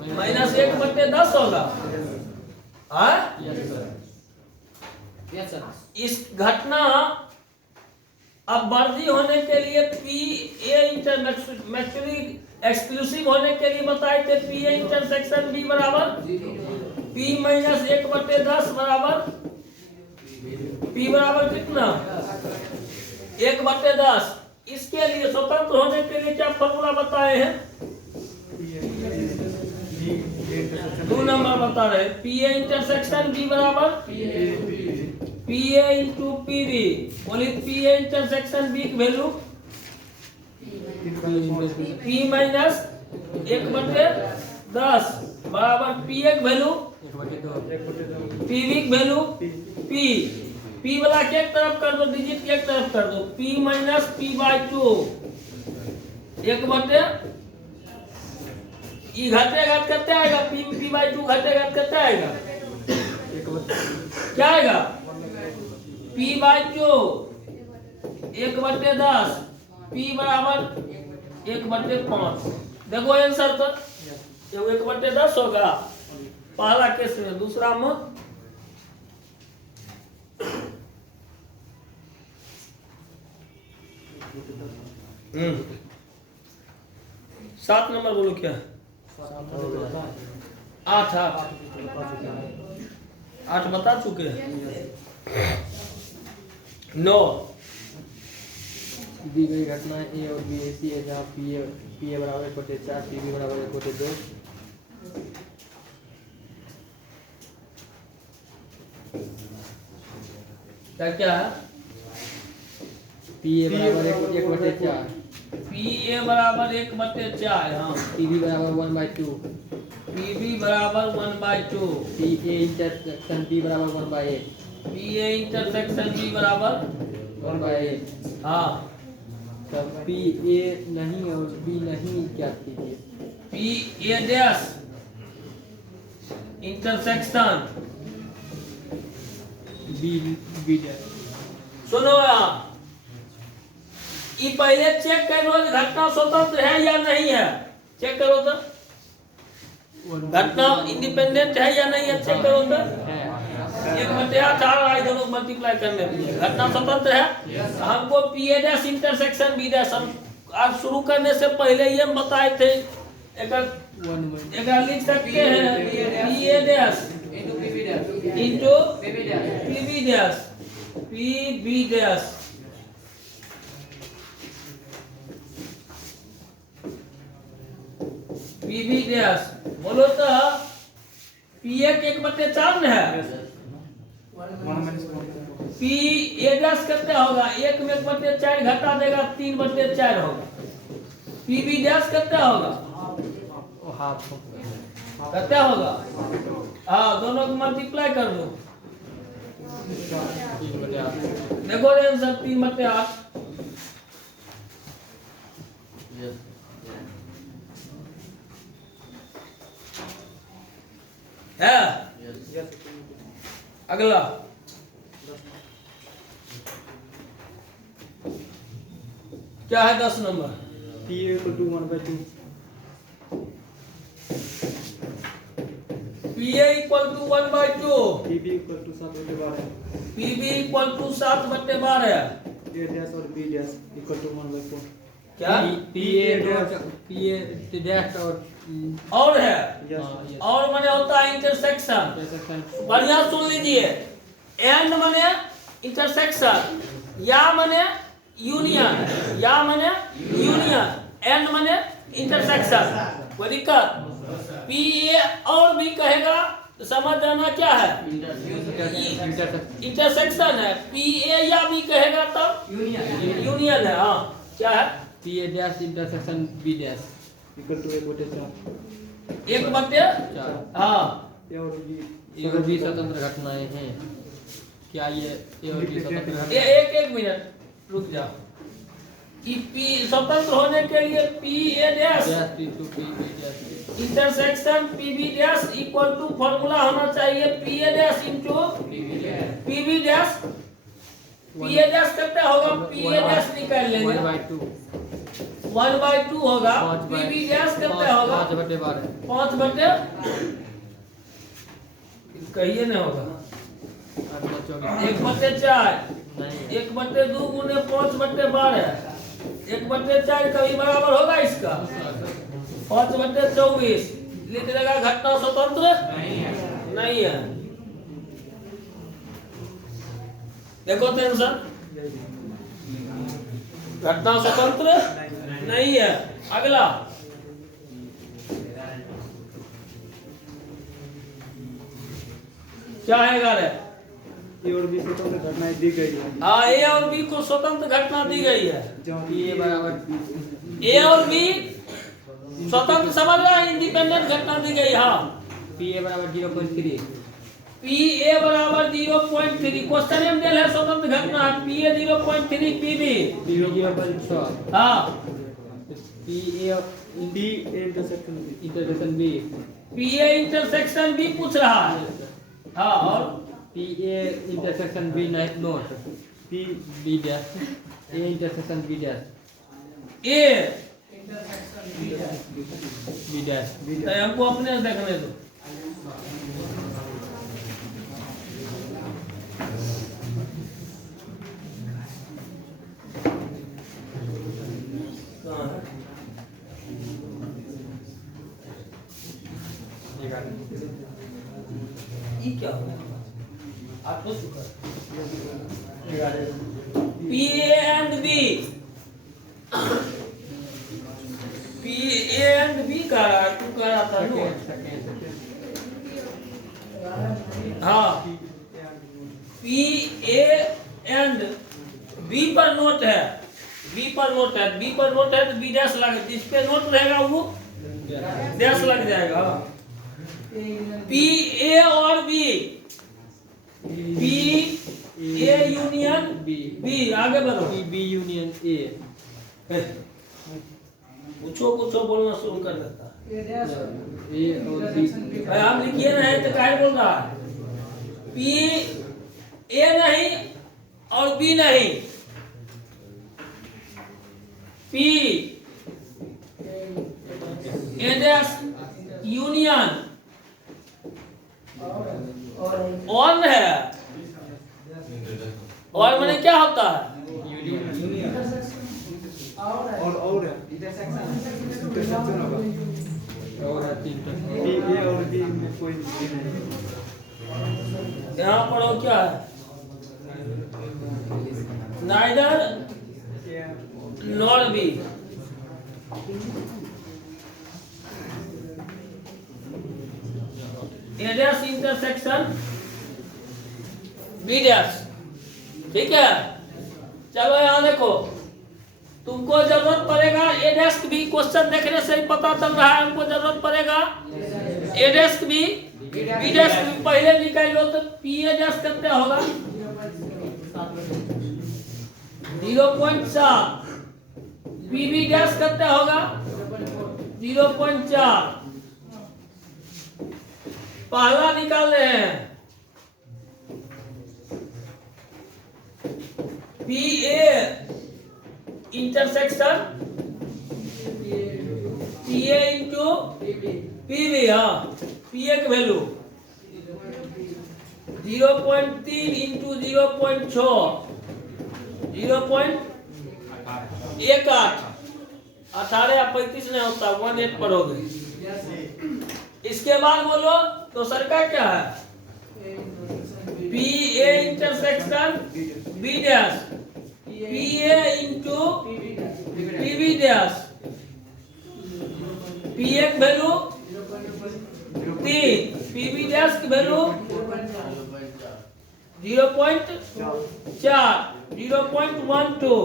-1/10 होगा। इस घटना अपवर्जी होने के लिए पी ए इंटरमेक्चुअली एक्सक्लूसिव होने के लिए बताए थे। पी ए इंटरसेक्शन बी बराबर पी -1/10 बराबर पी बराबर कितना? 1/10। इसके लिए स्वतंत्र होने के लिए क्या फॉर्मूला बताए हैं? 2 नंबर बता रहे। पी ए इंटरसेक्शन बी बराबर P A into P B. बोली पी ए इंटरसेक्शन बी की वैल्यू पी -1/10 बराबर पी ए की वैल्यू पी बी की वैल्यू पी। पी वाला के एक तरफ कर दो, डिजिट के एक तरफ कर दो। पी -p/2 1/, ये घटेगा कितना आएगा? p/2 घटेगा कितना आएगा? क्या आएगा? p/2 1/10, p बराबर 1/5। देखो आंसर तो जब 1/10 होगा पहला केस में, दूसरा में 7 नंबर बोलो क्या? 8 बता चुके हैं। 9 दी गई घटना ए और बी ऐसी है जहाँ पी ए बराबर 1/4, पी बी बराबर 1/2। क्या क्या है? पी ए बराबर एक बटे चार, पी ए बराबर 1/4, हाँ। पी बी बराबर 1/2, पी बी बराबर 1/2, पी ए इंटरसेक्शन बी बराबर 1/8, पी ए इंटरसेक्शन बी बराबर 1/8। हाँ। तब पी ए नहीं और बी नहीं क्या कीजिए? P A dash intersection B B dash. सुनो यहाँ, ये पहले चेक करो कि घटना स्वतंत्र है या नहीं है। चेक करो तो, घटना इंडिपेंडेंट है या नहीं है, चेक करो तो। 1/8 आ रहा है, दोनों मल्टीप्लाई करने के लिए। घटना स्वतंत्र है। हमको P A dash intersection B dash, हम आज शुरू करने से पहले ये बताए थे। एक लिख सकते हैं P A dash into P B dash, P B dash. P B dash बोलो तो, पी ए 1/4 है। पी ए डैश कितने होगा? 1 में 1/4 घटा देगा, 3/4 होगा। पी बी डैश कितने होगा? कितने होगा? हाँ, दोनों को मल्टीप्लाई कर दो। देखो रे आंसर 3/8। है। अगला क्या है? 10 number. P A equal to 1/2, P A equal to 1/2, P B equal to 7/12, P B equal to 7/12, A dash और बी डैश इक्वल टू 1/4। क्या? पी ए डैश और है, यस और माने होता है इंटरसेक्शन। इंटरसेक्शन बढ़िया सुन लीजिए, एंड माने इंटरसेक्शन, या माने यूनियन, या माने यूनियन, एंड माने इंटरसेक्शन। कोई दिक्कत? पी ए और भी कहेगा तो समझ जाना क्या है, इंटरसेक्शन है। पी ए या भी कहेगा तब यूनियन है। हाँ, क्या है? P A dash intersection B dash equal to 1/4। 1/4। हाँ, ए और बी स्वतंत्र घटनाएं हैं। क्या ये ए और बी स्वतंत्र घटनाएं? एक मिनट रुक जाओ। कि पी स्वतंत्र होने के लिए P A dash into P B dash intersection P B dash equal to formula होना चाहिए P A dash into P B dash. P A dash कितना होगा? पी ए डैश निकाल लेंगे, 1/2 1/2 होगा। पी बी डैश कितना होगा? 5/12 5/, कहिए ना होगा 1/4, नहीं 1/2 गुने 5/12, 1/4 कभी बराबर होगा इसका? 5/24 लिख देगा। घटना स्वतंत्र नहीं है। देखो टेंशन, घटना स्वतंत्र नहीं है। अगला क्या है? 11 ए और बी स्वतंत्र घटनाएं दी गई है। हाँ, ए और बी को स्वतंत्र घटना दी गई है। जहाँ पी ए बराबर ए और बी स्वतंत्र, समझ रहा है, इंडिपेंडेंट घटना दी गई। हाँ, पी ए बराबर 0.3, पी ए बराबर 0.3। क्वेश्चन में दिया है स्वतंत्र घटना है। P A 0.3, P B P B 0.6, हाँ, P A intersection B, P A intersection B पूछ रहा है। हाँ, और P A intersection B not, P B dash A intersection B dash A B dash तो हमको अपने देखने दो। कहाँ है? ये क्या हो? आप तो चुका P and B, P and B का तू कह रहा था नो? हाँ, पी ए एंड बी पर नोट है, बी पर नोट है, बी पर नोट है तो बी डैश लग, जिस पे नोट रहेगा वो डैश लग जाएगा। पी ए और B, P A union B, आगे बढ़ो। बी यूनियन ए, कुछ बोलना शुरू कर देता है। ए और बी। आप लिखिए ना, है तो काहे बोल रहा है? पी ए नहीं और बी नहीं, P A dash union on है। और मैंने क्या होता है? और इंटरसेक्शन होगा। और इंटरसेक्शन। बी ए और बी में कोई नहीं। यहाँ पर वो क्या है? Neither nor B. A dash intersection B dash, ठीक है। चलो यहाँ देखो, तुमको जरूरत पड़ेगा ए डैश भी, क्वेश्चन देखने से ही पता चल रहा है हमको जरूरत पड़ेगा ए डैश भी, बी डैश भी। पहले निकाल लो तो पी ए डैश कितने होगा? 0.4। पी बी डैश कितने होगा? 0.4। पहला निकाल रहे हैं P A intersection P A into P B. हाँ, पी ए की वैल्यू 0.3 इंटू 0.6, 0.18। 18 या 35 नहीं होता, 18 पर हो गई। इसके बाद बोलो तो सरकार क्या है? P A intersection B dash, P A into P B dash. P A की वैल्यू 3, पी बी डैश की वैल्यू 0.4, 0.12।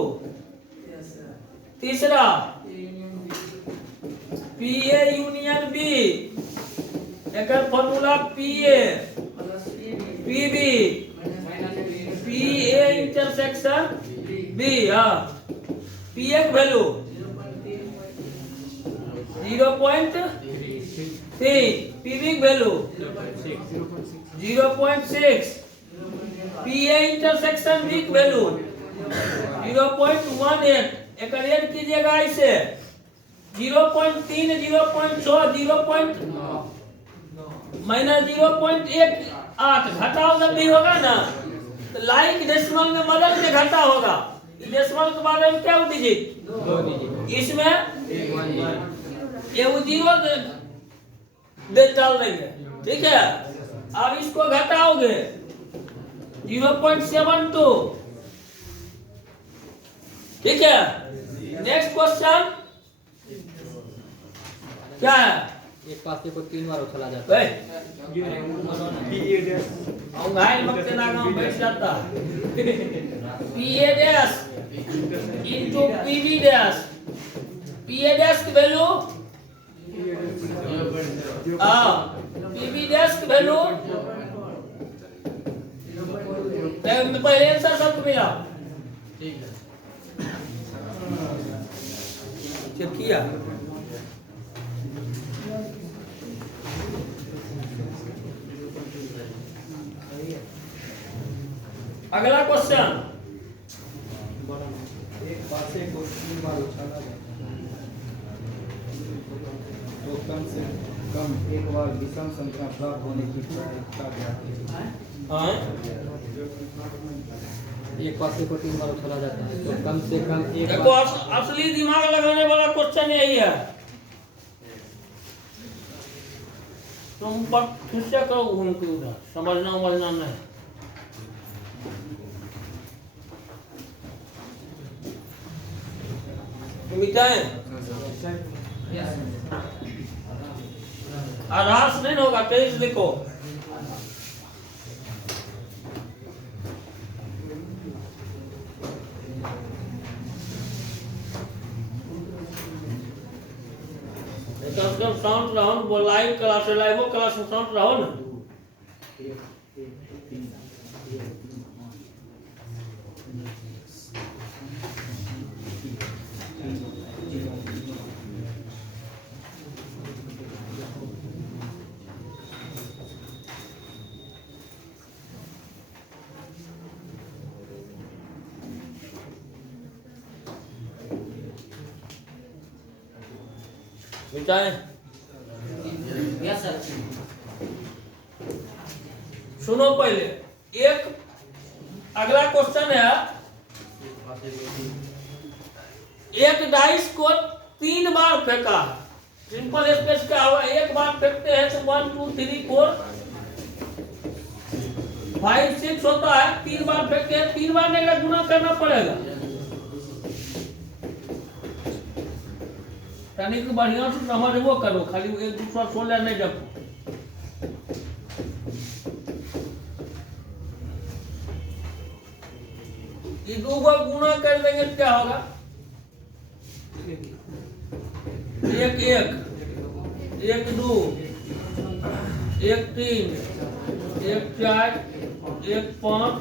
तीसरा पी ए यूनियन बी, एक formula P A P B, P A intersection B. हाँ, P A की value 0.3, P B की value 0.6, P A intersection B की value 0.18। एक add कीजिएगा इसे 0.3, 0.6, 0. माइनस 0.18। घटाव जब भी होगा ना तो लाइक डेसिमल में बदल के घटा होगा। डेसिमल के बारे में क्या डिजिट? इसमें ये जीरो दे डाल देंगे, ठीक है। अब इसको घटाओगे 0.72, ठीक है। नेक्स्ट क्वेश्चन क्या है? एक पासे को 3 बार उछला जाता है। पी ए डैश घायल मत ना गाँव बैठ जाता। P A dash into P B dash, P A dash की वैल्यू पी बी डैश की वैल्यू पहले आंसर सबको मिला, चेक किया। अगला क्वेश्चन, एक पासे को 3 बार उछाला जाता है तो कम से कम एक बार विषम संख्या प्राप्त होने की प्रायिकता क्या है? एक पासे को 3 बार उछला जाता है तो कम से कम एक देखो बार। असली दिमाग लगाने वाला क्वेश्चन यही है। तुम पर खुशिया करो घूम के उधर, समझना उमझना नहीं। मिटाएं, आरास नहीं होगा। 23 लिखो। कम से कम शांत रहो वो लाइव क्लास है, लाइवो क्लास में शांत रहो ना। मिटाएं। Yes sir. सुनो पहले, एक अगला क्वेश्चन है, एक डाइस को 3 बार फेंका, सिंपल स्पेस क्या हुआ, एक बार फेंकते हैं तो 1 2 3 4 5 6 होता है, 3 बार फेंकते हैं, 3 बार नहीं का गुना करना पड़ेगा। यानी कि बढ़िया से समझ वो करो, खाली एक दूसरा 16 नहीं जब ये 2 बार गुना कर देंगे तो क्या होगा, 1 1 1 2 1 3 1 4 1 5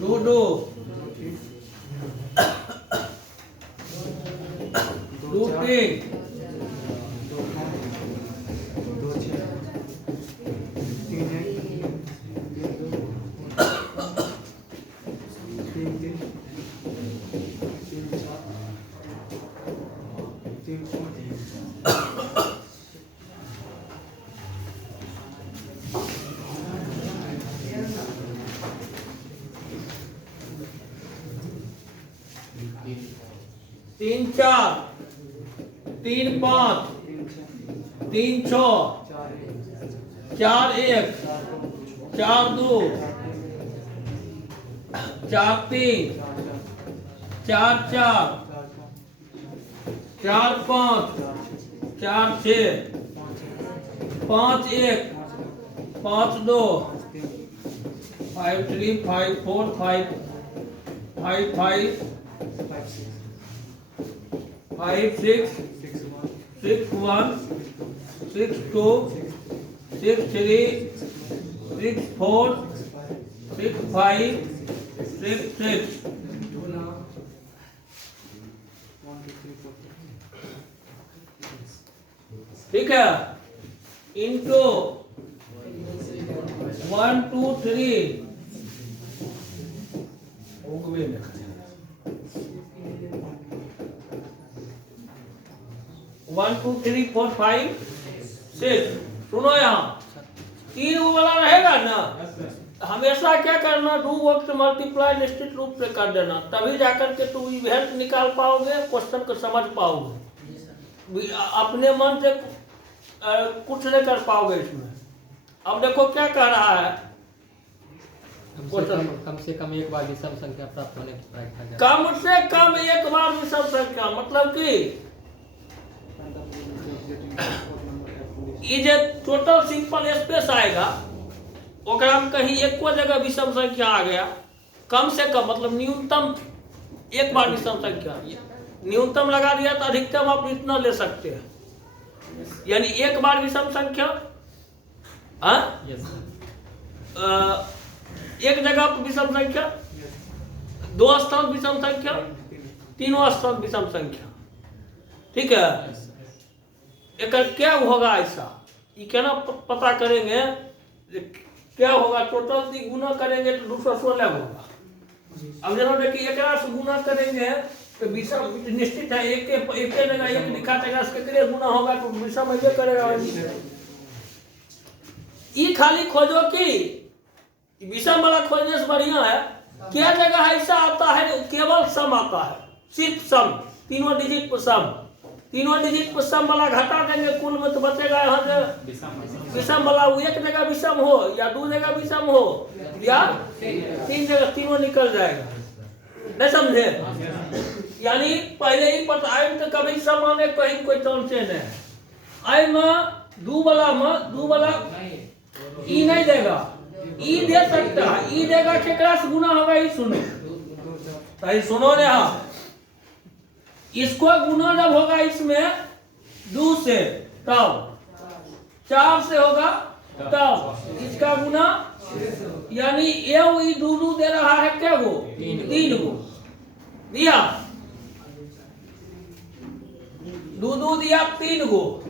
2 2 2 3 3 4 3 5 3 6 4 1 4 2 4 3 4 4 4 5 4 6 5 1 5 2 5 3 5 4 5 5 5 5 6 6 1 6 2 6 3 6 4 6 5 6 6 ठीक है, इंटू 1 2 3 1 2 3 4 5 6। सुनो यहाँ 3 वो वाला रहेगा ना, हमेशा क्या करना, डू वक्त मल्टीप्लाई निश्चित रूप से कर देना, तभी जाकर के तुम इवेंट निकाल पाओगे, क्वेश्चन को समझ पाओगे। अपने मन से कुछ नहीं कर पाओगे इसमें। अब देखो क्या कह रहा है, कम से कम एक बार विषम संख्या प्राप्त होने की प्रयत्न करें। कम से कम एक बार विषम संख्या मतलब कि ये जो टोटल सिंपल स्पेस आएगा ओकरा में कहीं एको जगह विषम संख्या आ गया, कम से कम मतलब न्यूनतम एक बार विषम संख्या, न्यूनतम लगा दिया तो अधिकतम आप इतना ले सकते हैं, यानी एक बार विषम संख्या एक जगह पर विषम संख्या, 2 स्थान विषम संख्या, 3 स्थान विषम संख्या। ठीक है, एक क्या होगा ऐसा, ये क्या ना पता करेंगे क्या होगा, टोटल से गुना करेंगे तो 216 होगा। अब जरा देखिए एक से गुना करेंगे तो विषम निश्चित है, एक जगह एक लिखा था इसके गुना होगा तो विषम ये करेगा। ये खाली खोजो कि विषम वाला खोजने से बढ़िया है, क्या जगह ऐसा आता है केवल सम आता है, सिर्फ सम, तीनों डिजिट पर सम, तीनों डिजिट पर सम वाला घटा देंगे कुल में तो बचेगा यहाँ से विषम वाला, एक जगह विषम हो या 2 जगह विषम हो या 3 जगह, तीनों निकल जाएगा। नहीं समझे, यानी पहले ही पता है तो कभी सम आने कहीं कोई चांस नहीं, आई में 2 वाला ई नहीं देगा, ई दे सकता है, ई देगा केकरा से गुना होगा, ई सुनो, सही सुनो ने। हाँ इसको गुना जब होगा इसमें 2 से तब 4 से होगा तब इसका गुना, यानी ये दू दे रहा है क्या गो 3 गो दिया, दू दिया 3 गो,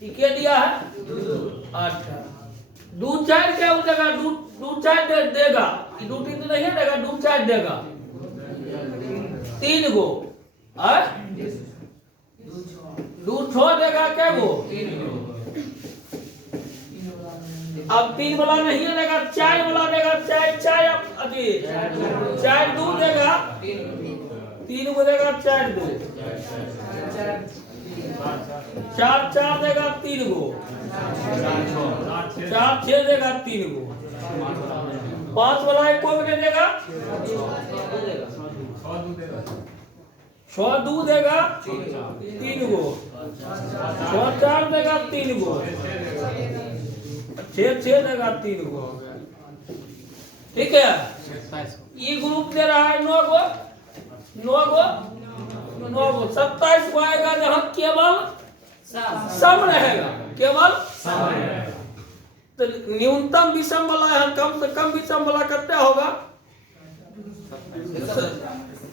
क्या दिया है? अच्छा 2 4 क्या हो जाएगा? 2 4 देगा, 2 3 तो नहीं देगा, 2 4 देगा 3 गो, 2 6 देगा क्या गो? अब 3 वाला नहीं देगा, 4 वाला देगा, 4 अभी 4 2 देगा, 3 को देगा 4 2, 4 4 देगा 3 गो, 4 6 देगा 3 गो, 5 वाला एक को देगा, 6 2 देगा 3 गो, 6 4 देगा 3 गो, 6 6 देगा 3 गो। ठीक है, ये ग्रुप दे रहा है 9 गो, 9 गो 9 गो, 27 को आएगा जहां केवल सम रहेगा, केवल तो न्यूनतम विषम वाला है, कम से कम विषम वाला कितना होगा?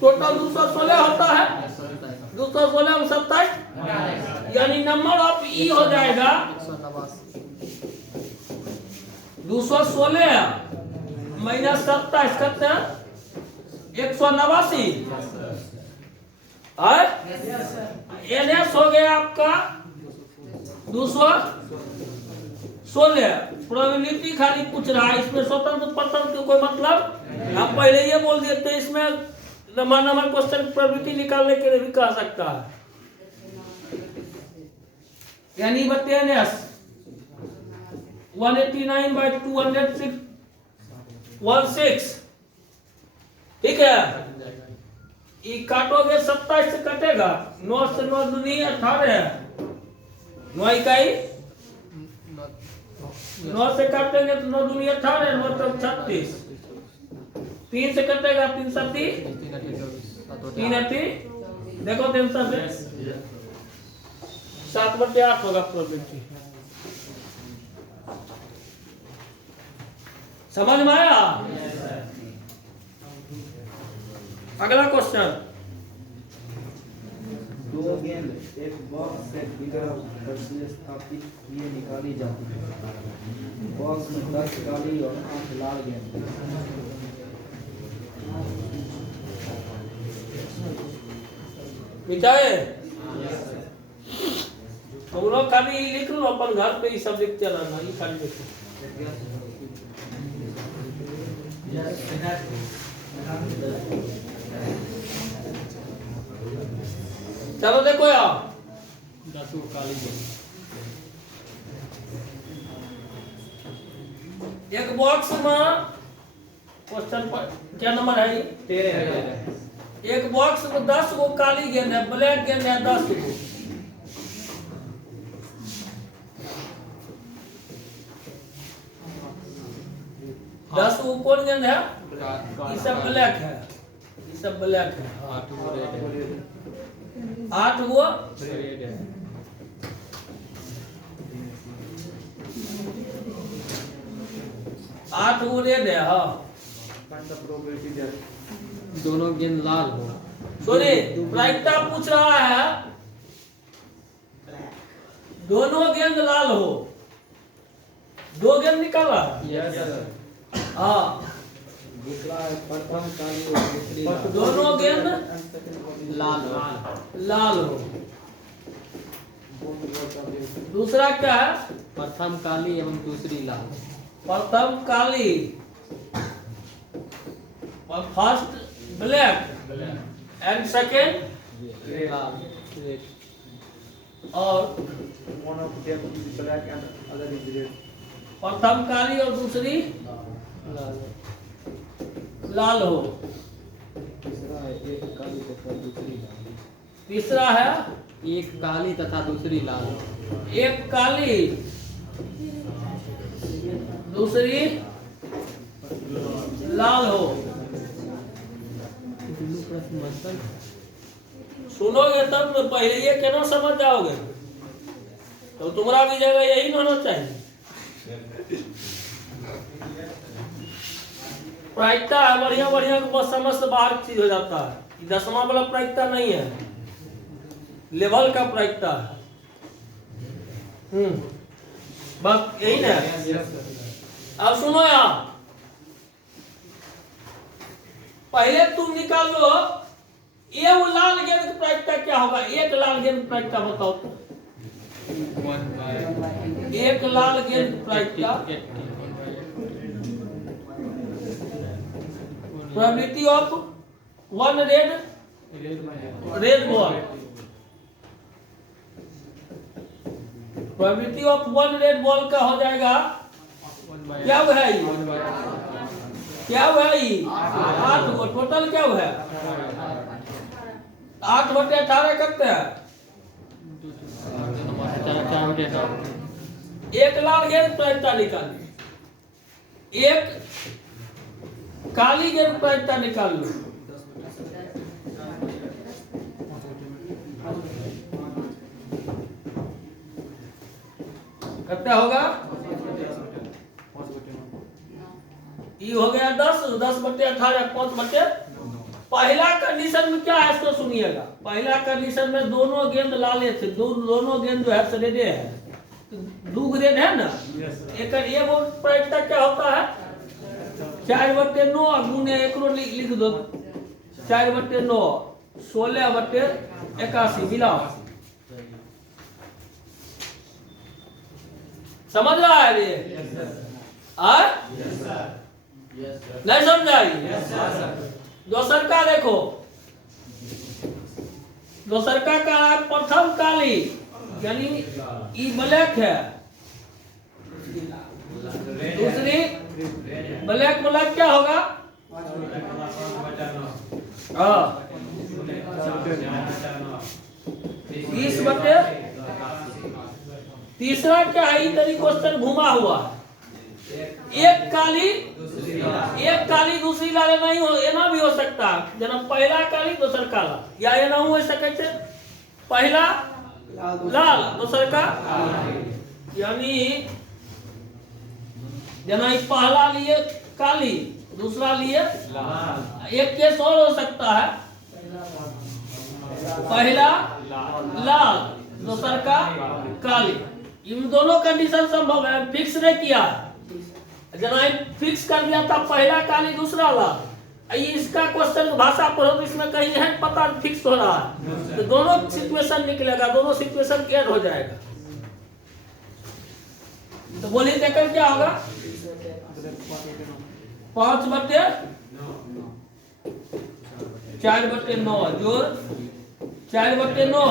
टोटल 216 होता है, 216 में 27, यानी नंबर ऑफ ई हो जाएगा 216 माइनस 27 कितना? 189। एनएस हो गया आपका 216। प्रोबेबिलिटी खाली पूछ रहा है, इसमें स्वतंत्र स्वतंत्र कोई मतलब आप पहले ये बोल देते, इसमें नंबर क्वेश्चन प्रोबेबिलिटी निकालने के लिए भी कह सकता है, यानी बताइए एनएस 189/216। ठीक है, ये काटोगे 27 से कटेगा, 9 से 9 दूनी 18, 9 इकाई 9 से काटेंगे तो 9 दूनी 18, 9 तक 36, 3 से कटेगा 3 7 3 8, देखो 3 7 7/8 होगा प्रोबेबिलिटी। समझ में आया? अगला क्वेश्चन, 2 गेंद एक बॉक्स से बिना प्रतिस्थापित किए निकाली जाती है। बॉक्स में 10 काली और 8 लाल गेंद। मिटाए तो लोग खाली लिख लो, अपन घर पे ही सब लिखते रहना, ये खाली लिखो। चलो देखो यार, 10 काली गेंद, एक बॉक्स में क्वेश्चन पर क्या नंबर है? 13। एक बॉक्स में 10 गो काली गेंद है, ब्लैक गेंद है 10 गो। 10 गो कौन गेंद है? ये सब ब्लैक है, ये सब ब्लैक है। 8 गो रेड है, 8 गो रेड है, 8 गो रेड है। हाँ दोनों गेंद लाल हो। सुनिए, प्रायिकता पूछ रहा है दोनों गेंद लाल हो, 2 गेंद निकाला। यस हाँ, प्रथम काली और दूसरी लाल। दोनों गेंद लाल लाल हो। दूसरा क्या है? प्रथम काली एवं दूसरी लाल। प्रथम काली और first black and second Lal red. और One of them is black and other is red. प्रथम काली और दूसरी लाल लाल हो। तीसरा है एक काली तथा दूसरी लाल। तीसरा है एक काली तथा दूसरी लाल। एक काली दूसरी लाल हो। दोनों प्रश्न मतलब सुनोगे तब तो पहले ये केना समझ जाओगे। तो तुम्हारा भी जगह यही न होना चाहिए। प्रायिकता है बढ़िया बढ़िया को बस समझ से बाहर चीज हो जाता है। 10वां वाला प्रायिकता नहीं है, लेवल का प्रायिकता है। बस यही ना। अब सुनो यार, पहले तुम निकाल लो ये वो लाल गेंद की प्रायिकता क्या होगा। एक लाल गेंद की प्रायिकता बताओ तो। एक लाल गेंद की प्रायिकता, probability of one red ball, probability of one red ball का हो जाएगा क्या हुआ है ये? क्या हुआ है ये? 8 गो टोटल क्या हुआ है? 8/18 करते हैं। एक लाल गेंद प्रायिकता निकाली, एक काली गेंद प्रायिकता निकाल लो। कितना होगा? ये हो गया 10/18 5/। पहला कंडीशन में क्या है इसको सुनिएगा। पहला कंडीशन में दोनों गेंद लाले थे, दोनों गेंद जो है रेडे है, दो ग्रेड है ना। एक ये वो प्रायिकता क्या होता है? 4/9 गुने एकरो लिख दो। 4/9 16/81 मिलाओ। समझ रहा है ये? नहीं समझाई? दोसर का देखो, दोसर का प्रथम काली यानी ई ब्लैक है, दूसरी ब्लैक ब्लैक क्या होगा? हाँ 30/। तीसरा क्या है? इधर क्वेश्चन घुमा हुआ है। एक काली दूसरी लाल नहीं हो, एना भी हो सकता है। जना पहला काली दूसर काला, या एना हो सके छे पहला लाल दूसर का, यानी जना पहला लिए काली दूसरा लिए लाल। एक केस और हो सकता है, पहला लाल दूसर का काली। इन दोनों कंडीशन संभव है, फिक्स नहीं किया। जना फिक्स कर दिया था पहला काली दूसरा लाल। इसका क्वेश्चन भाषा पढ़ो तो इसमें कहीं है पता फिक्स हो रहा है, तो दोनों सिचुएशन निकलेगा, दोनों सिचुएशन क्लियर हो जाएगा। तो बोलिए देखकर क्या होगा? 5/4/9 जोड़ 4/9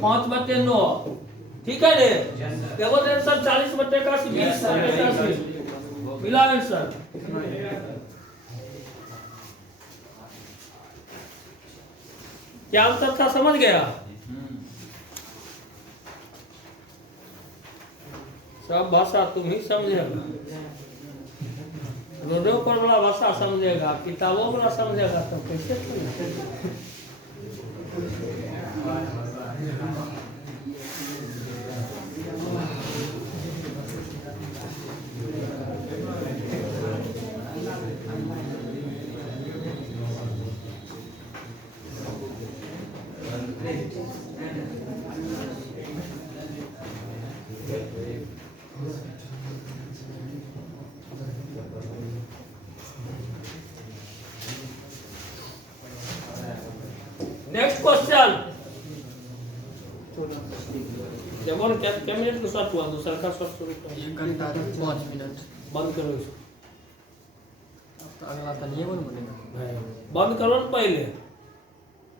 5/9। ठीक है रे? देखो आंसर 40/81 20/81 मिला आंसर। क्या आंसर था? समझ गया? सब भाषा तुम ही समझेगा। रोडों पर वाला भाषा समझेगा, किताबों वाला समझेगा तो कैसे समझेगा? Next question. जब क्या मिनट का शॉट हुआ? दूसरा का शॉट शुरू करो। 1 घंटा 5 मिनट। बंद करो इसको। अब तो अगला तो नहीं बोलेगा। बंद करो ना पहले।